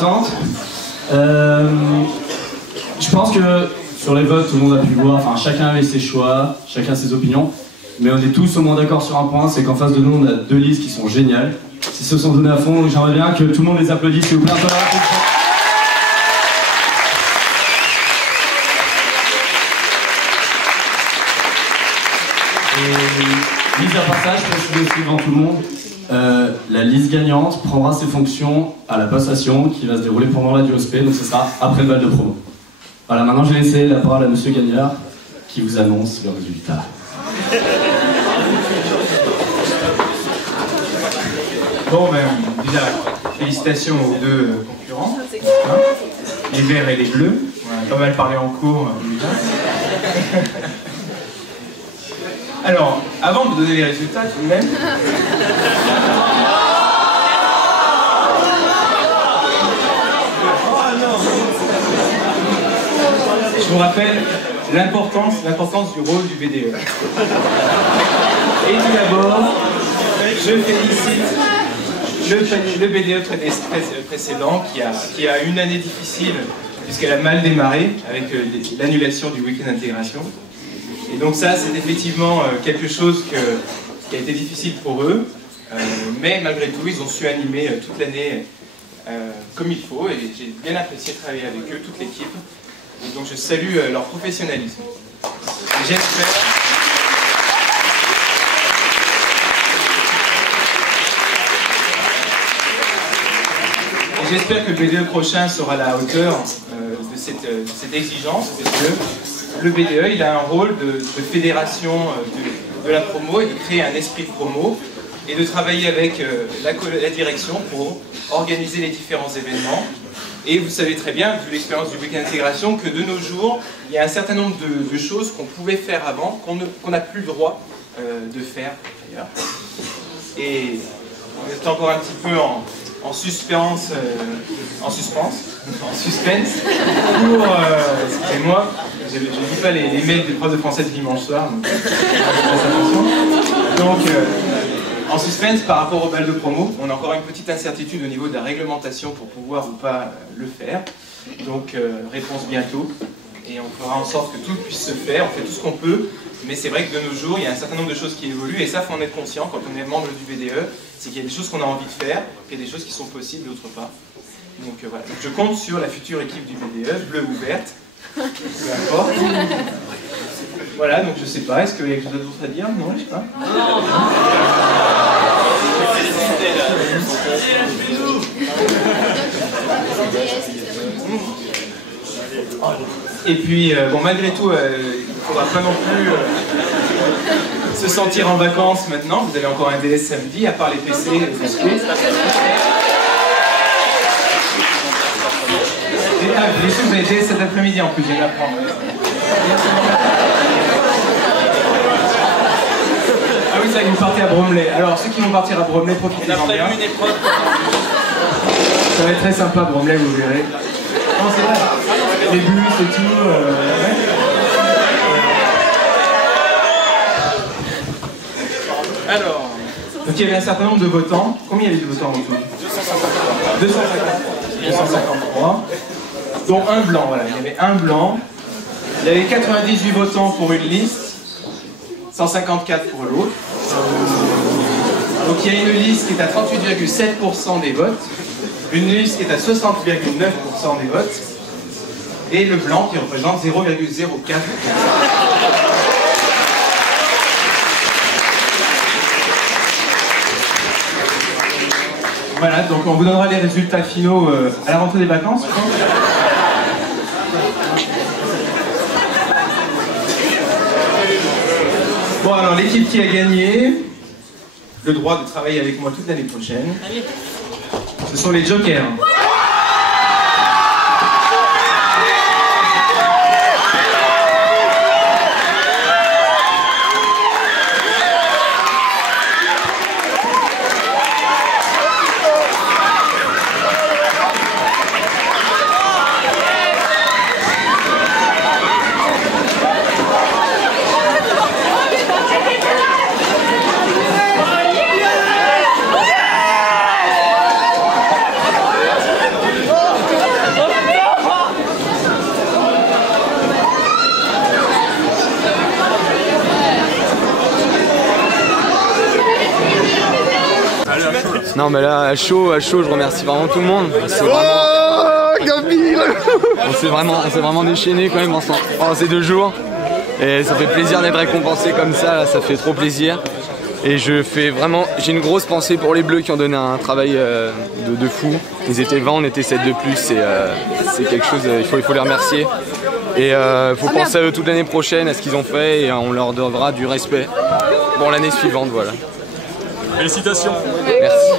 attente. Je pense que sur les votes, tout le monde a pu voir, enfin chacun avait ses choix, chacun ses opinions, mais on est tous au moins d'accord sur un point, c'est qu'en face de nous, on a deux listes qui sont géniales. S'ils se sont donnés à fond, j'aimerais bien que tout le monde les applaudisse, s'il vous plaît. Et mis à part ça, je précise aussi devant tout le monde, la liste gagnante prendra ses fonctions à la passation qui va se dérouler pendant la Duospé, donc ce sera après le bal de promo. Voilà, maintenant j'ai laissé la parole à Monsieur Gagnard qui vous annonce le résultat. Bon, ben, déjà, félicitations aux deux concurrents, hein, les verts et les bleus. On a pas mal parlé en cours. Alors, avant de vous donner les résultats, tout de même... Je vous rappelle l'importance du rôle du BDE. Et tout d'abord, je félicite le BDE précédent qui a une année difficile puisqu'elle a mal démarré avec l'annulation du week-end d'intégration. Et donc ça, c'est effectivement quelque chose qui a été difficile pour eux, mais malgré tout, ils ont su animer toute l'année comme il faut, et j'ai bien apprécié travailler avec eux, toute l'équipe. Et donc je salue leur professionnalisme. J'espère que le BDE prochain sera à la hauteur de cette exigence, parce que le BDE il a un rôle de fédération de la promo et de créer un esprit de promo et de travailler avec la direction pour organiser les différents événements. Et vous savez très bien, vu l'expérience du week-end d'intégration, que de nos jours, il y a un certain nombre de choses qu'on pouvait faire avant, qu'on n'a plus le droit de faire d'ailleurs. Et on est encore un petit peu en suspense pour, excusez-moi, je ne lis pas les mails des profs de français du dimanche soir, donc en suspense par rapport au bal de promo, on a encore une petite incertitude au niveau de la réglementation pour pouvoir ou pas le faire. Donc réponse bientôt. Et on fera en sorte que tout puisse se faire, on fait tout ce qu'on peut. Mais c'est vrai que de nos jours, il y a un certain nombre de choses qui évoluent. Et ça, il faut en être conscient quand on est membre du BDE. C'est qu'il y a des choses qu'on a envie de faire, qu'il y a des choses qui sont possibles, d'autres pas. Donc voilà. Donc, je compte sur la future équipe du BDE, bleue ou verte. Peu importe. Voilà, donc je sais pas, est-ce qu'il y a quelque chose d'autre à dire? Non, je sais pas. Et puis, bon, malgré tout, il ne faudra pas non plus se sentir en vacances maintenant. Vous avez encore un DS samedi, à part les PC et les SP. Bien sûr, vous avez DS cet après-midi en plus, je viens de l'apprendre. Ah oui, ça, vous partez à Bromley. Alors, ceux qui vont partir à Bromley, profitez-en bien. Ça va être très sympa, Bromley, vous verrez. Non, c'est vrai. Les bus et tout. Ouais. Alors, donc il y avait un certain nombre de votants. Combien il y avait de votants en tout? 253. Dont un blanc, voilà. Il y avait un blanc. Il y avait 98 votants pour une liste, 154 pour l'autre. Donc il y a une liste qui est à 38,7% des votes, une liste qui est à 60,9% des votes, et le blanc qui représente 0,04%. Voilà, donc on vous donnera les résultats finaux à la rentrée des vacances, je pense. Bon, alors l'équipe qui a gagné le droit de travailler avec moi toute l'année prochaine, ce sont les Jokers. Non mais là, à chaud, je remercie vraiment tout le monde. On s'est vraiment déchaîné quand même pendant ces 2 jours. Et ça fait plaisir d'être récompensé comme ça, là, ça fait trop plaisir. Et j'ai une grosse pensée pour les Bleus qui ont donné un travail de fou. Ils étaient 20, on était 7 de plus, c'est quelque chose, il faut les remercier. Et il faut penser à eux toute l'année prochaine, à ce qu'ils ont fait, et on leur devra du respect pour l'année suivante, voilà. Félicitations. Merci.